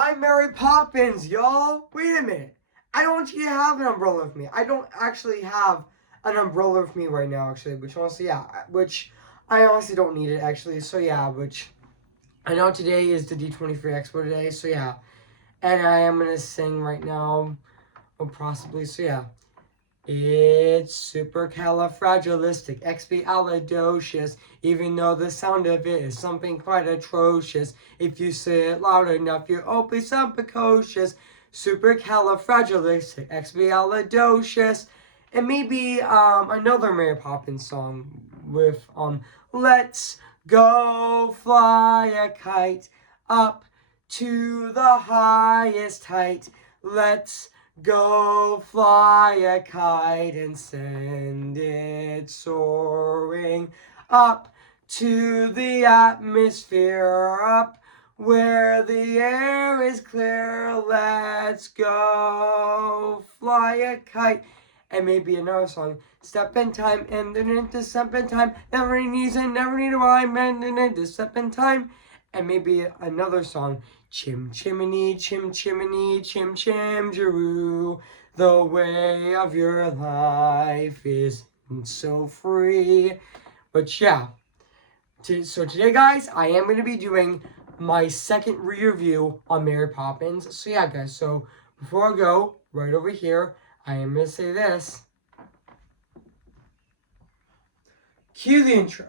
I'm Mary Poppins, y'all. Wait a minute. I don't actually have an umbrella with me. I don't actually have an umbrella with me right now, actually. Which I honestly don't need it, actually. So yeah, which I know today is the D23 Expo today. So yeah, and I am gonna sing right now, or possibly. So yeah. It's supercalifragilisticexpialidocious, even though the sound of it is something quite atrocious. If you say it loud enough, you always sound precocious. Supercalifragilisticexpialidocious. And maybe another Mary Poppins song with Let's go fly a kite up to the highest height. Let's go fly a kite and send it soaring up to the atmosphere, up where the air is clear. Let's go fly a kite. And maybe another song. Step in time and then into step in time. Never need and never need a rhyme and then into step in time. And maybe another song. Chim chimney, chim chimney, chim chim jaroo. The way of your life is so free. But yeah. So today, guys, I am going to be doing my second re-review on Mary Poppins. So yeah, guys. So before I go, right over here, I am going to say this. Cue the intro.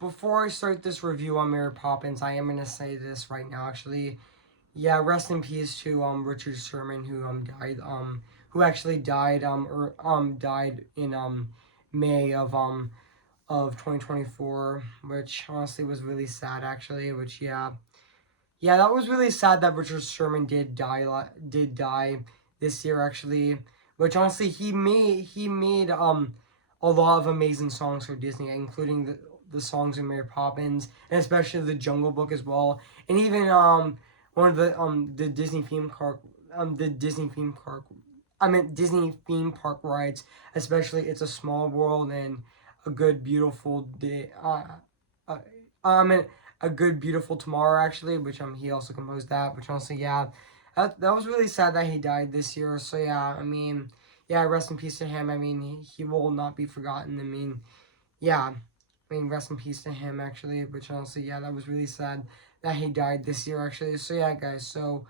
Before I start this review on Mary Poppins, I am going to say this right now, actually. Yeah, rest in peace to Richard Sherman, who died died in May of 2024, which honestly was really sad, actually. Which yeah, that was really sad that Richard Sherman did die this year, actually. Which honestly he made a lot of amazing songs for Disney, including the songs in Mary Poppins, and especially the Jungle Book as well, and even one of the Disney theme park Disney theme park rides, especially It's a Small World and A Good Beautiful Day. Uh, and A Good Beautiful Tomorrow, actually, which he also composed that. Which honestly, yeah, that was really sad that he died this year. So yeah, I mean, yeah, rest in peace to him. I mean, he will not be forgotten. I mean, yeah. I mean, rest in peace to him, actually. Which honestly, yeah, that was really sad that he died this year, actually. So yeah, guys. So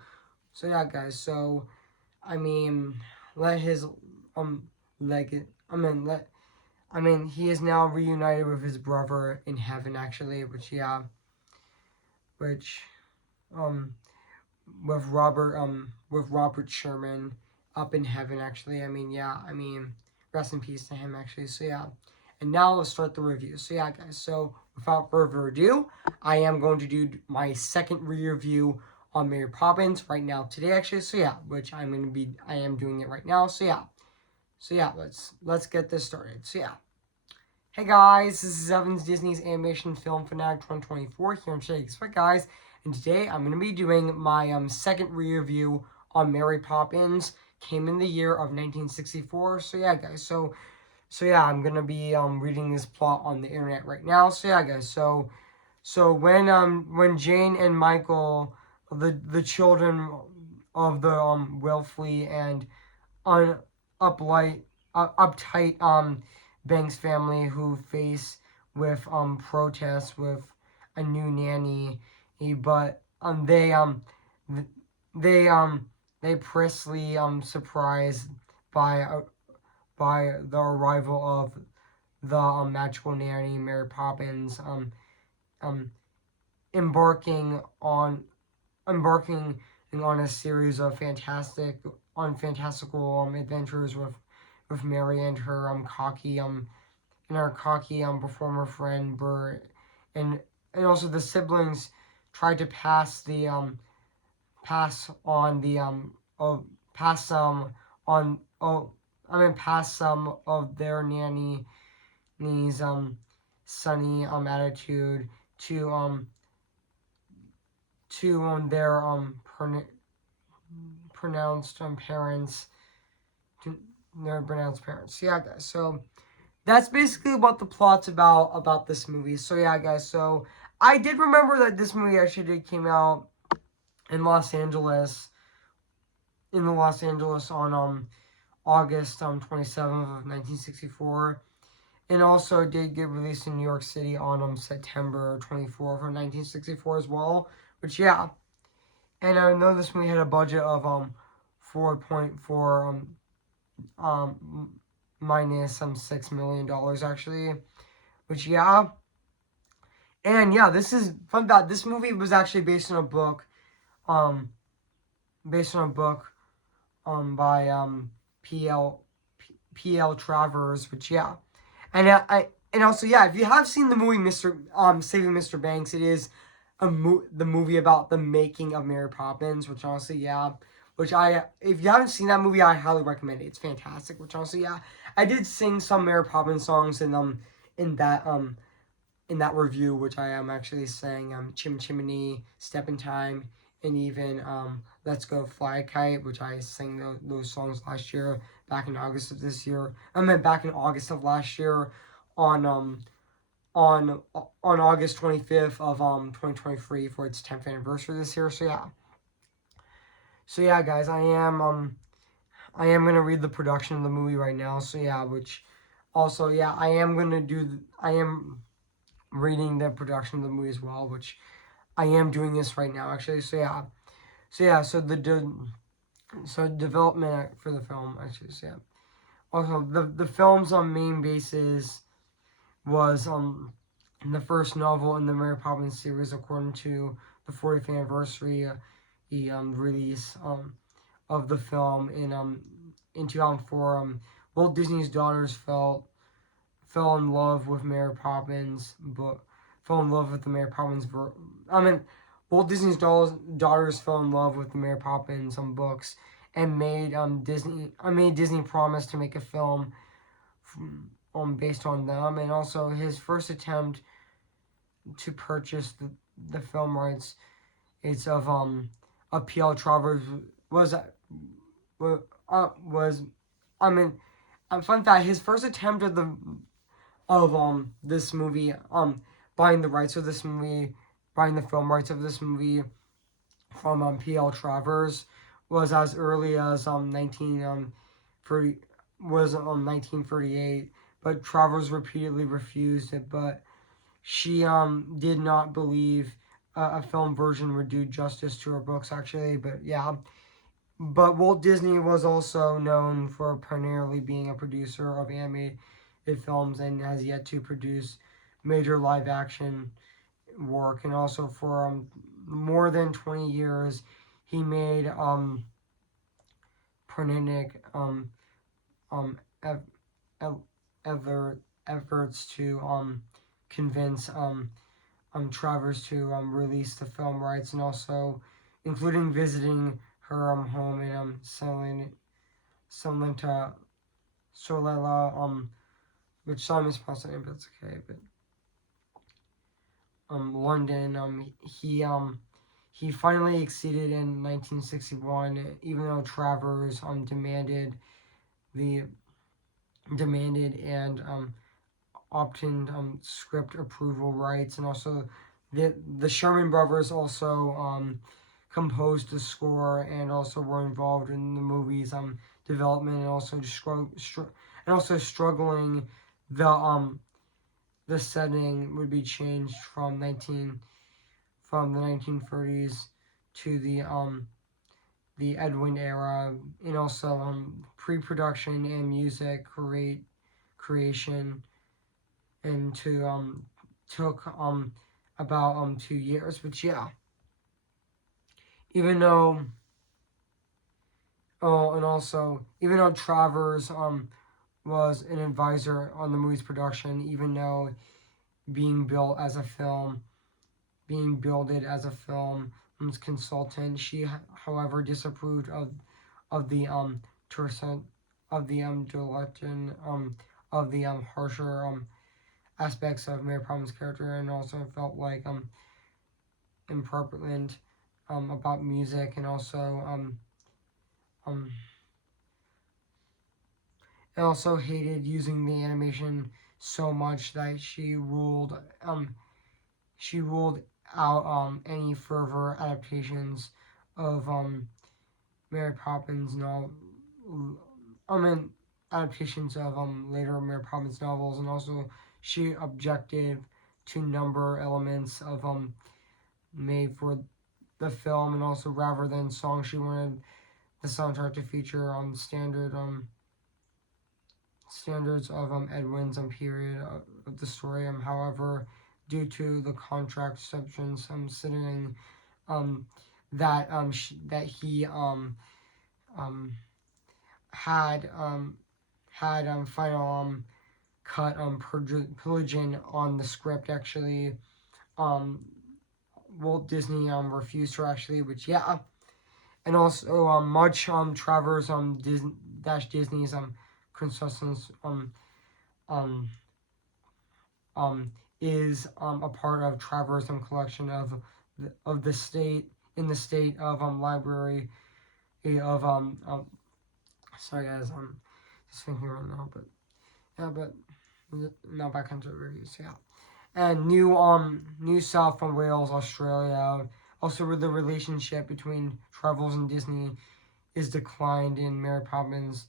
yeah, guys. So I mean, let his leg. I mean, he is now reunited with his brother in heaven, actually. Which um with Robert Sherman up in heaven, actually. I mean, yeah. I mean, rest in peace to him, actually. So yeah. And now let's start the review. So yeah, guys. So without further ado, I am going to do my second re-review on Mary Poppins right now today, actually. So yeah, which I am doing it right now. So yeah. So yeah, let's get this started. So yeah. Hey guys, this is Evan's Disney's Animation Film Fanatic 2024 here in Shakespeare, guys. And today I'm going to be doing my second re-review on Mary Poppins. Came in the year of 1964. So yeah, guys. So yeah, I'm gonna be reading this plot on the internet right now. So yeah, guys. So when Jane and Michael, the children of the wealthy and uptight Banks family who face with protests with a new nanny, but they they Presley surprised by by the arrival of the magical nanny Mary Poppins um embarking on embarking on a series of fantastical adventures with Mary and her cocky performer friend Bert, and also the siblings tried to pass on the pass on pass some of their nanny's sunny attitude to their pronounced parents, to their pronounced parents. So yeah, guys. So that's basically what the plot's about this movie. So yeah, guys. So I did remember that this movie actually did came out in Los Angeles, on August 27th of 1964, and also did get released in New York City on September 24th of 1964 as well. Which yeah, and I know this movie had a budget of 4.4 minus $6 million actually, which yeah, and yeah, this is fun fact. This movie was actually based on a book, um, by P.L. P.L. Travers, which yeah, and and also yeah, if you have seen the movie Mr. Saving Mr. Banks, it is the movie about the making of Mary Poppins, which honestly yeah, which if you haven't seen that movie, I highly recommend it. It's fantastic. Which honestly yeah, I did sing some Mary Poppins songs in that review, which I am actually saying Chim Chimney, Step in Time, and even Let's Go Fly a Kite, which I sang those songs last year, back in August of this year. I meant back in August of last year, on on August 25th of 2023 for its 10th anniversary this year. So yeah, guys, I am gonna read the production of the movie right now. So yeah, which also yeah, I am reading the production of the movie as well, which I am doing this right now actually. So yeah, so development for the film actually. So yeah, also the film's main basis was the first novel in the Mary Poppins series, according to the 40th anniversary release of the film in 2004. Walt Disney's daughters fell in love with Mary Poppins, but fell in love with the Mary Poppins. Walt Disney's daughters fell in love with the Mary Poppins books, and made Disney promise to make a film based on them. And also his first attempt to purchase the film rights, it's of P.L. Travers, was was I mean, fun fact, his first attempt of this movie, buying the rights of this movie, buying the film rights of this movie from P.L. Travers, was as early as 1938, but Travers repeatedly refused it. But she did not believe a film version would do justice to her books actually. But yeah, but Walt Disney was also known for primarily being a producer of animated films, and has yet to produce major live action work. And also for more than 20 years, he made frenetic um, ev- ev- efforts to convince Travers to release the film rights, and also including visiting her home in Salenta Solela, which some mispronounced name, but it's okay. But London, he finally acceded in 1961, even though Travers the demanded and obtained script approval rights. And also the Sherman Brothers also composed the score, and also were involved in the movie's development, and also struggling. The setting would be changed from the 1930s to the Edwin era, and also pre-production and music creation, and took about 2 years. But yeah, even though and also even though Travers was an advisor on the movie's production, even though being built as a film being billed as a film consultant, she however disapproved of the Turcent of the direction of the harsher aspects of Mary Poppins' character, and also felt like impertinent about music, and also um and also hated using the animation so much that she ruled out any further adaptations of Mary Poppins novel. I mean adaptations of later Mary Poppins novels, and also she objected to number elements of made for the film, and also rather than songs, she wanted the soundtrack to feature standards of Edwin's period of the story. However, due to the contract exceptions, considering um, that he um, had final cut pillaging on the script, actually um, Walt Disney refused to actually, which yeah, and also much Travers Disney's consultants um um is a part of Travers collection of the state in the state of library of sorry guys, just thinking right now, but yeah, but now back into the reviews, yeah. And New South Wales, Australia. Also, with the relationship between Travels and Disney is declined in Mary Poppins.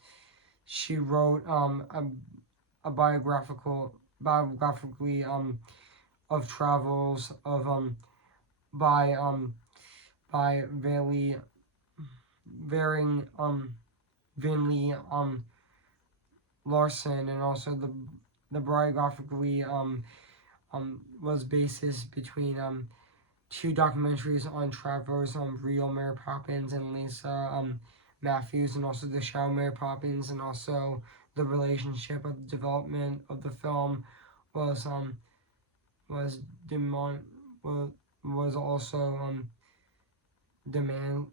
She wrote a biographically of Travels of by Varing Vinley Larson, and also the biographically was basis between two documentaries on Travers real Mary Poppins and Lisa Matthews, and also the show Mary Poppins, and also the relationship of the development of the film was was demon was also demand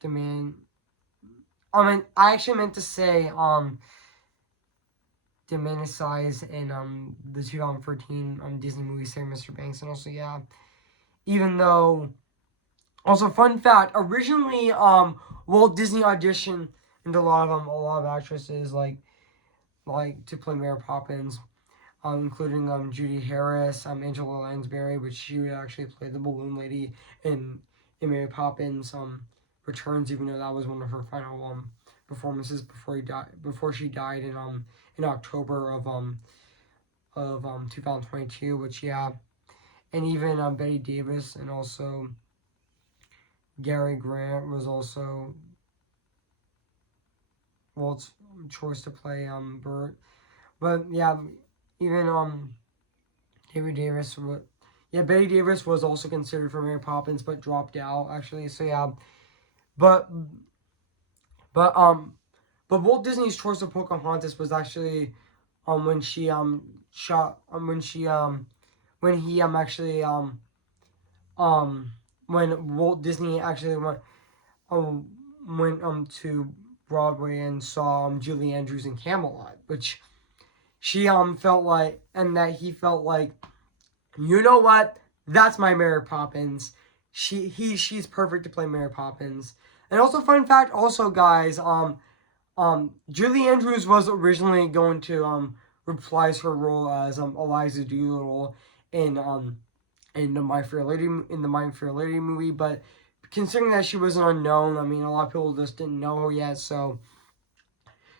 demand I actually meant to say demonetized in the 2013 Disney movie Save Mr. Banks, and also yeah, even though also fun fact, originally Walt Disney auditioned a lot of actresses like to play Mary Poppins, including Judy Harris, Angela Lansbury, which she would actually play the balloon lady in Mary Poppins Returns, even though that was one of her final performances before she died in October of 2022, which yeah, and even Betty Davis and also Gary Grant was also Walt's choice to play Bert, but yeah, even David Davis. Yeah, Betty Davis was also considered for Mary Poppins, but dropped out actually. So yeah, but but but Walt Disney's choice of Pocahontas was actually when she shot when he actually when Walt Disney actually went to Broadway and saw Julie Andrews in Camelot, which she felt like, and that he felt like, you know what, that's my Mary Poppins. She's perfect to play Mary Poppins. And also fun fact, also guys, Julie Andrews was originally going to reprise her role as Eliza Doolittle in the My Fair Lady movie, but considering that she was an unknown, I mean a lot of people just didn't know her yet, so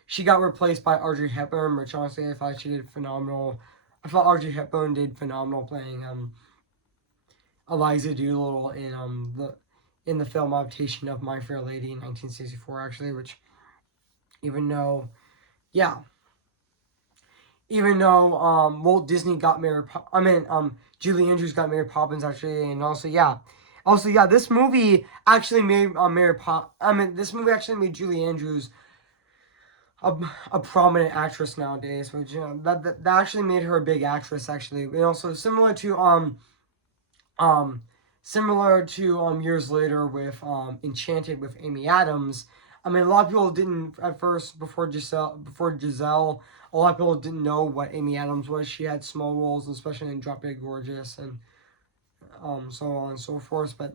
she got replaced by Audrey Hepburn, which honestly I thought she did phenomenal. I thought Audrey Hepburn did phenomenal playing Eliza Doolittle in the film adaptation of My Fair Lady in 1964, actually, which even though yeah, even though Walt Disney got Julie Andrews got Mary Poppins actually, and also yeah, this movie actually made this movie actually made Julie Andrews a prominent actress nowadays, which that actually made her a big actress actually, and also um similar to years later with Enchanted with Amy Adams. I mean, a lot of people didn't at first before Giselle a lot of people didn't know what Amy Adams was. She had small roles, especially in Drop Dead Gorgeous and so on and so forth. But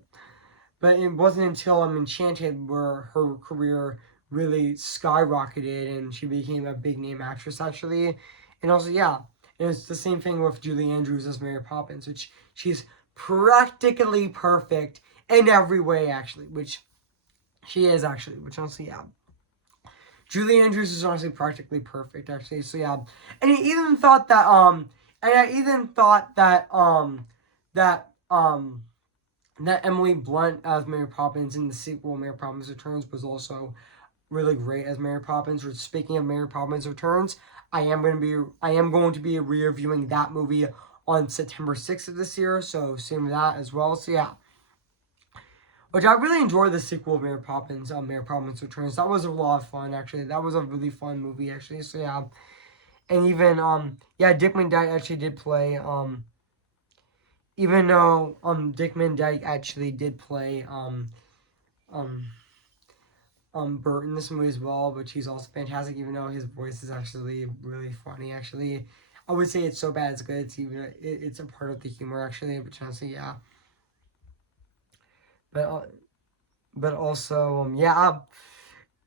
it wasn't until Enchanted where her career really skyrocketed and she became a big name actress actually. And also and it's the same thing with Julie Andrews as Mary Poppins, which she's practically perfect in every way actually, which she is actually, which honestly Julie Andrews is honestly practically perfect actually. So and I even thought that that that Emily Blunt as Mary Poppins in the sequel Mary Poppins Returns was also really great as Mary Poppins. Or speaking of Mary Poppins Returns, I am going to be reviewing that movie on September 6th of this year. So same with that as well. So which I really enjoyed the sequel of Mary Poppins Returns. That was a lot of fun actually. That was a really fun movie actually. So and even Dick Van Dyke actually did play even though Dick Van Dyke actually did play um Bert in this movie as well, but he's also fantastic. Even though his voice is actually really funny, actually, I would say it's so bad it's good. It's a part of the humor actually, but honestly, but but also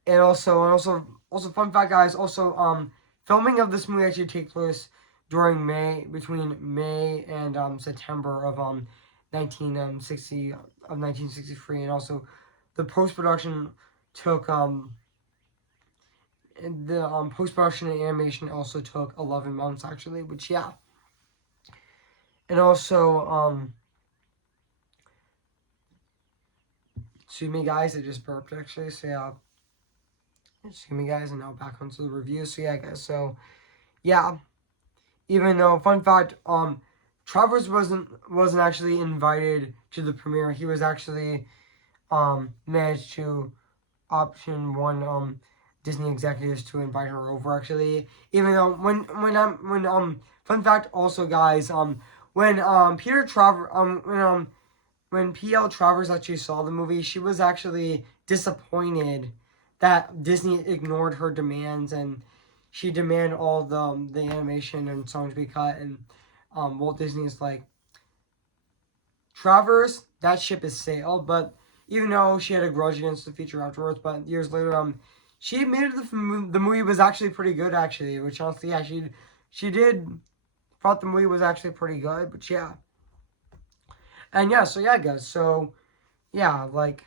and also fun fact, guys. Also filming of this movie actually takes place during between May and September of 1963, and also the post production took the post production and animation also took 11 months actually, which and also excuse me guys, I just burped actually, so excuse me guys, and now back onto the review. So guys, so even though fun fact, Travers wasn't actually invited to the premiere. He was actually managed to option one Disney executives to invite her over actually. Even though when fun fact also guys when Peter Travers when PL Travers actually saw the movie, she was actually disappointed that Disney ignored her demands and she demanded all the animation and songs be cut, and Walt Disney is like, Travers, that ship is sailed. But even though she had a grudge against the feature afterwards, but years later she admitted the movie was actually pretty good actually, which honestly she did thought the movie was actually pretty good, but and so guys, so like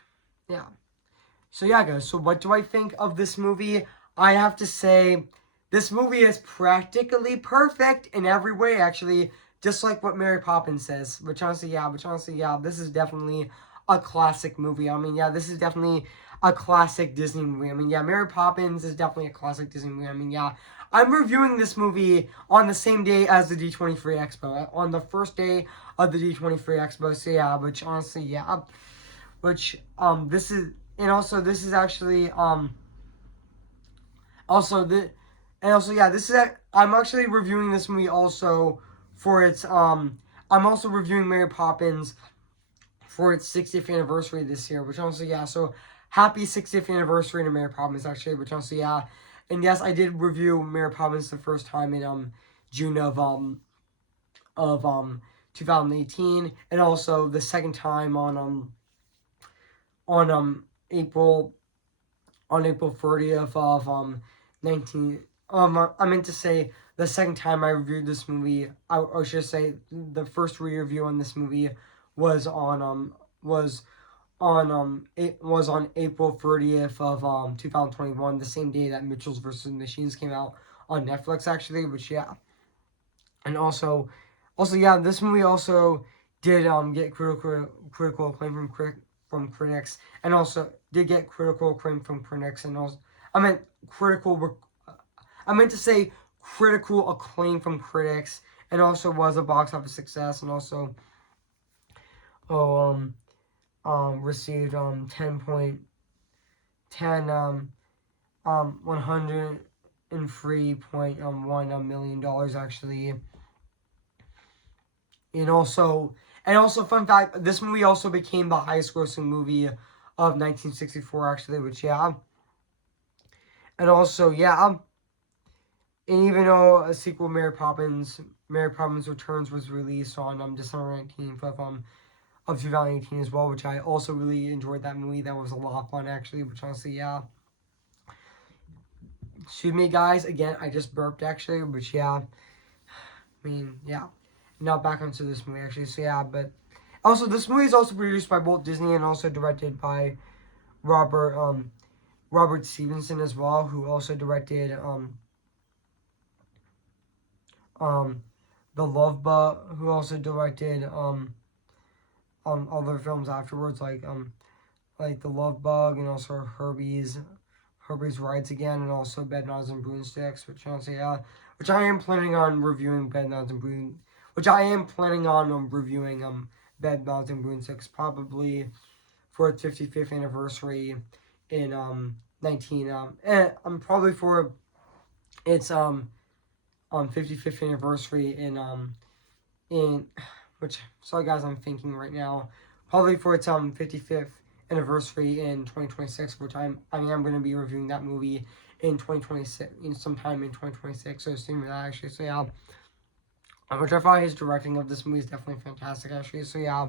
yeah. So guys, so what do I think of this movie? I have to say, this movie is practically perfect in every way, actually, just like what Mary Poppins says. Which honestly, this is definitely a classic movie. I mean, this is definitely a classic Disney movie. I mean, Mary Poppins is definitely a classic Disney movie. I mean, I'm reviewing this movie on the same day as the D23 Expo, on the first day of the D23 Expo. So which honestly, which this is, and also this is actually also the and also this is I'm actually reviewing this movie also for its I'm also reviewing Mary Poppins for its 60th anniversary this year, which honestly so happy 60th anniversary to Mary Poppins actually, which honestly and yes, I did review Mary Poppins the first time in June of 2018, and also the second time on April 30th of 19 I meant to say the second time I reviewed this movie, I should say the first re-review on this movie was on it was on April 30th of 2021, the same day that Mitchell's vs. Machines came out on Netflix actually, which and also this movie also did get critical acclaim from critics, and also did get critical acclaim from critics, and also I meant I meant to say critical acclaim from critics, and also was a box office success, and also received 10 $103.1 million actually. And also fun fact, this movie also became the highest grossing movie of 1964 actually, which and also And even though a sequel, Mary Poppins Returns, was released on December 19th of 2018 as well, which I also really enjoyed that movie. That was a lot of fun actually, which honestly, yeah. Excuse me, guys. Again, I just burped actually, but yeah. I mean, yeah. Now back onto this movie actually. So yeah, but also this movie is also produced by Walt Disney and also directed by Robert Robert Stevenson as well, who also directed um The Love Bug, who also directed other films afterwards like The Love Bug and also Herbie's Rides Again and also Bedknobs and Broomsticks, which honestly which I am planning on reviewing Bedknobs and Broom which I am planning on reviewing Bedknobs and Broomsticks probably for its 55th anniversary in 19 probably for its 55th anniversary in which sorry guys I'm thinking right now probably for its 55th anniversary in 2026, which I am going to be reviewing that movie in 2026 in sometime in 2026, so soon that actually. So yeah, which I thought his directing of this movie is definitely fantastic actually. So yeah,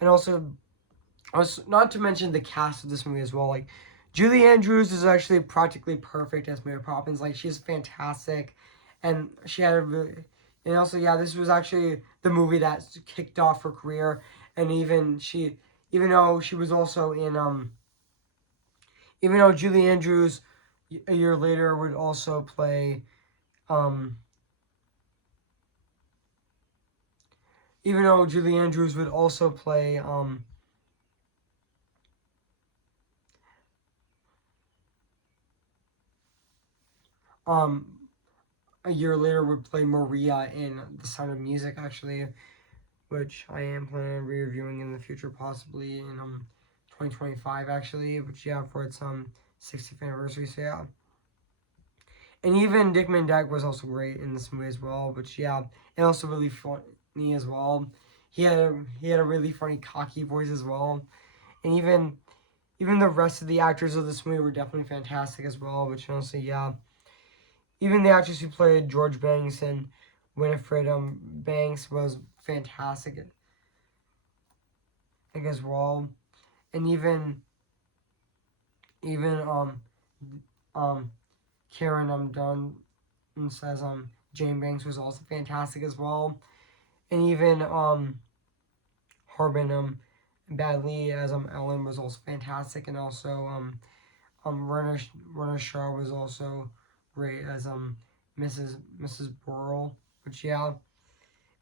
and also not to mention the cast of this movie as well. Like Julie Andrews is actually practically perfect as Mary Poppins. Like she's fantastic, and she had a really, and also yeah, this was actually the movie that kicked off her career. And even though she was also in even though Julie Andrews a year later would also play um, even though Julie Andrews would also play um a year later would play Maria in The Sound of Music actually, which I am planning on reviewing in the future, possibly in 2025 actually, which yeah for its 60th anniversary. So yeah, and even Dick Van Dyke was also great in this movie as well, which yeah, and also really funny as well. He had a really funny cocky voice as well, and even the rest of the actors of this movie were definitely fantastic as well. Which honestly, yeah, even the actress who played George Banks and Winifred Banks was fantastic, like as well. And even um Karen Dunn says Jane Banks was also fantastic as well. And even Harbin Badley as Ellen was also fantastic, and also Renner Shaw was also great as Mrs. Burrell, which yeah,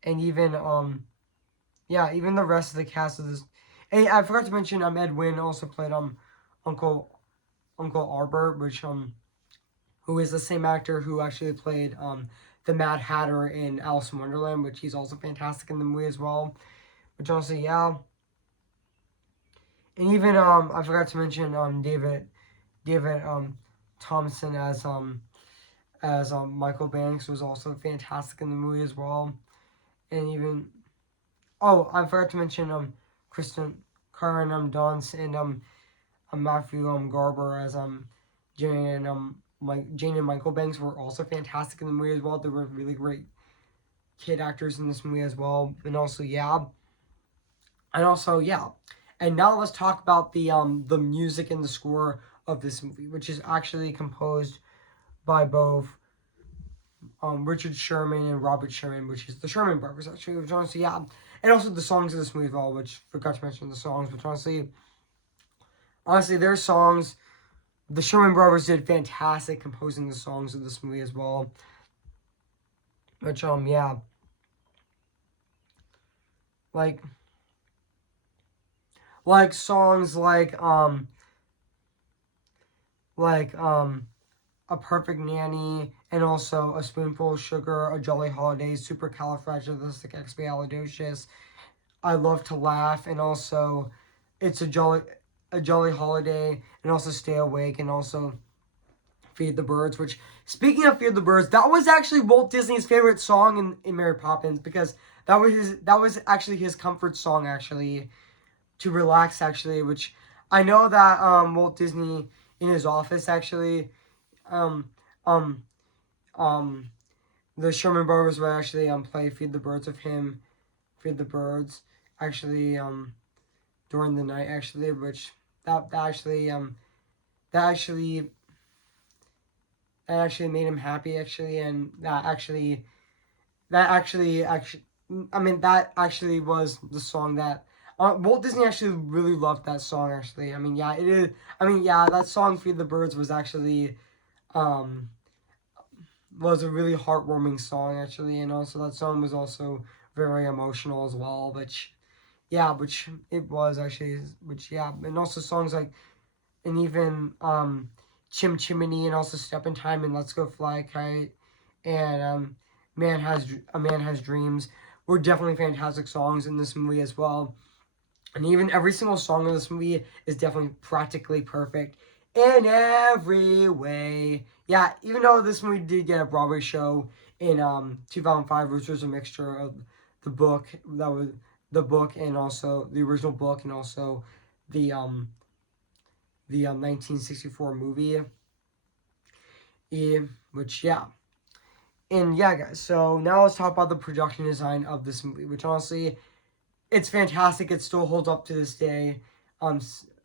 and even yeah, even the rest of the cast of this. And I forgot to mention Ed Wynn also played Uncle Uncle Arbor, which who is the same actor who actually played the Mad Hatter in Alice in Wonderland, which he's also fantastic in the movie as well. Which also yeah, and even I forgot to mention David Thompson as Michael Banks was also fantastic in the movie as well. And even I forgot to mention Kristen Karen Dunst and Matthew Garber as Jane and Jane and Michael Banks were also fantastic in the movie as well. They were really great kid actors in this movie as well. And also yeah. And now let's talk about the music and the score of this movie, which is actually composed by both Richard Sherman and Robert Sherman, which is the Sherman Brothers actually. Which honestly, yeah, and also the songs of this movie as well, which forgot to mention the songs. Which honestly, their songs, the Sherman Brothers did fantastic composing the songs of this movie as well. Which yeah, like songs like A Perfect Nanny, and also A Spoonful of Sugar, A Jolly Holiday, Supercalifragilisticexpialidocious, I Love to Laugh, and also It's a Jolly Holiday, and also Stay Awake, and also Feed the Birds. Which, speaking of Feed the Birds, that was actually Walt Disney's favorite song in Mary Poppins, because that was actually his comfort song actually to relax actually. Which I know that Walt Disney in his office actually um um the Sherman Brothers would actually play Feed the Birds with him, Feed the Birds, actually during the night actually, which that actually that actually that actually made him happy actually, and that actually I mean that actually was the song that Walt Disney actually really loved that song actually. I mean yeah it is. I mean yeah that song Feed the Birds was actually um was a really heartwarming song actually, and also that song was also very emotional as well, which yeah, which it was actually, which yeah, and also songs like, and even Chim Chimney, and also Step in Time, and Let's Go Fly a Kite, and Man Has Dreams were definitely fantastic songs in this movie as well. And even every single song in this movie is definitely practically perfect in every way. Yeah, even though this movie did get a Broadway show in 2005, which was a mixture of the book that was the book and also the original book and also the 1964 movie. Yeah, which yeah. And yeah, guys. So now let's talk about the production design of this movie, which honestly it's fantastic. It still holds up to this day,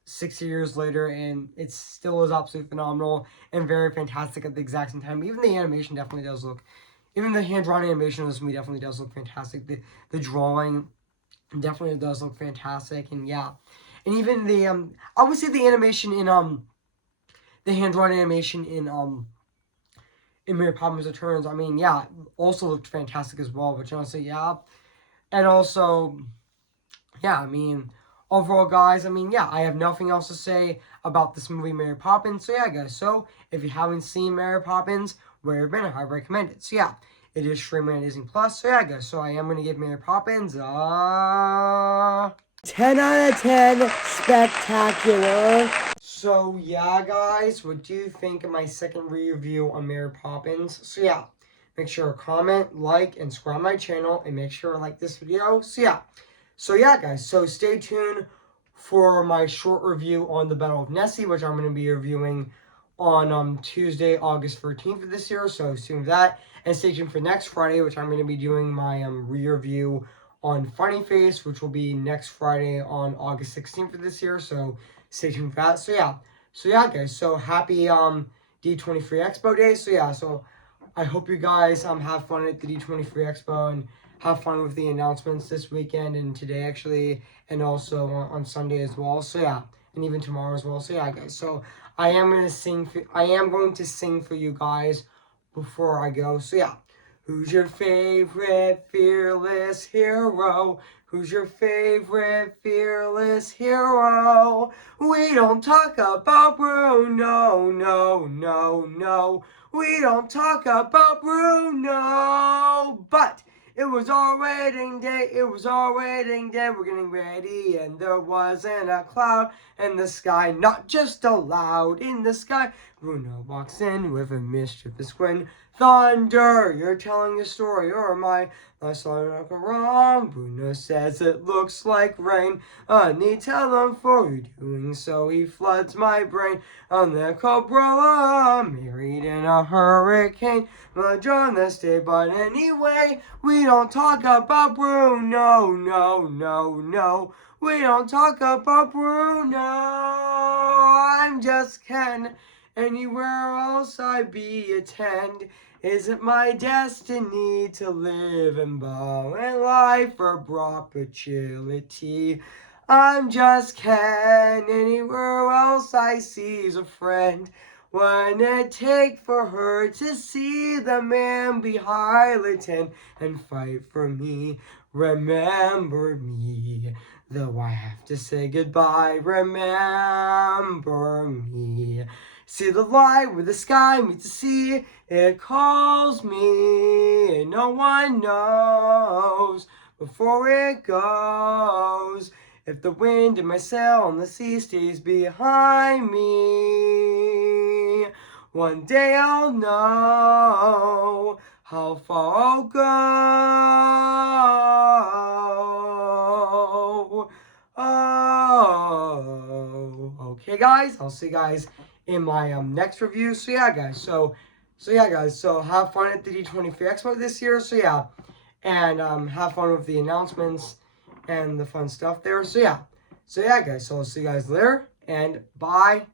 60 years later, and it still is absolutely phenomenal and very fantastic at the exact same time. Even the animation definitely does look, even the hand drawn animation of this movie definitely does look fantastic. The drawing definitely does look fantastic, and yeah, and even the I would say the animation in the hand drawn animation in Mary Poppins Returns. I mean, yeah, also looked fantastic as well. But honestly, yeah, and also yeah, I mean, overall, guys, I mean, yeah, I have nothing else to say about this movie, Mary Poppins. So, yeah, guys, so if you haven't seen Mary Poppins, where have been, I recommend it. So, yeah, it is streaming on Disney Plus. So, yeah, guys, so I am going to give Mary Poppins 10 out of 10 spectacular. So, yeah, guys, what do you think of my second review on Mary Poppins? So, yeah, make sure to comment, like, and subscribe my channel, and make sure to like this video. So, yeah. So yeah, guys, so stay tuned for my short review on the Battle of Nessie, which I'm going to be reviewing on Tuesday, August 13th of this year. So stay tuned for that. And stay tuned for next Friday, which I'm going to be doing my re-review on Funny Face, which will be next Friday on August 16th of this year. So stay tuned for that. So yeah. So yeah, guys. So happy D23 Expo Day. So yeah, so I hope you guys have fun at the D23 Expo and have fun with the announcements this weekend and today actually, and also on Sunday as well. So yeah, and even tomorrow as well. So yeah, guys. So I am going to sing for you guys before I go. So yeah. Who's your favorite fearless hero? Who's your favorite fearless hero? We don't talk about Bruno, no, no, no. We don't talk about Bruno, but it was our wedding day, it was our wedding day, we're getting ready, and there wasn't a cloud in the sky, not just a loud in the sky. Bruno walks in with a mischievous grin. Thunder, you're telling a story, or am I? I saw it wrong. Bruno says it looks like rain. I need tell him for you doing so. He floods my brain. On the Cobra, married in a hurricane. John this day, but anyway, we don't talk about Bruno. No, no, no. We don't talk about Bruno. I'm just Ken. Anywhere else I be attend. Isn't my destiny to live in bow and life for perpetuity? I'm just Ken. Anywhere else I see's a friend. What'd it take for her to see the man be Hylaton and fight for me? Remember me, though I have to say goodbye. Remember me. See the light where the sky meets the sea. It calls me, and no one knows before it goes. If the wind in my sail on the sea stays behind me, one day I'll know how far I'll go. Oh, okay, guys. I'll see you guys in my next review. So yeah, guys. So So yeah, guys. So have fun at the D23 Expo this year. So yeah, and have fun with the announcements and the fun stuff there. So yeah, guys. So I'll see you guys later, and bye.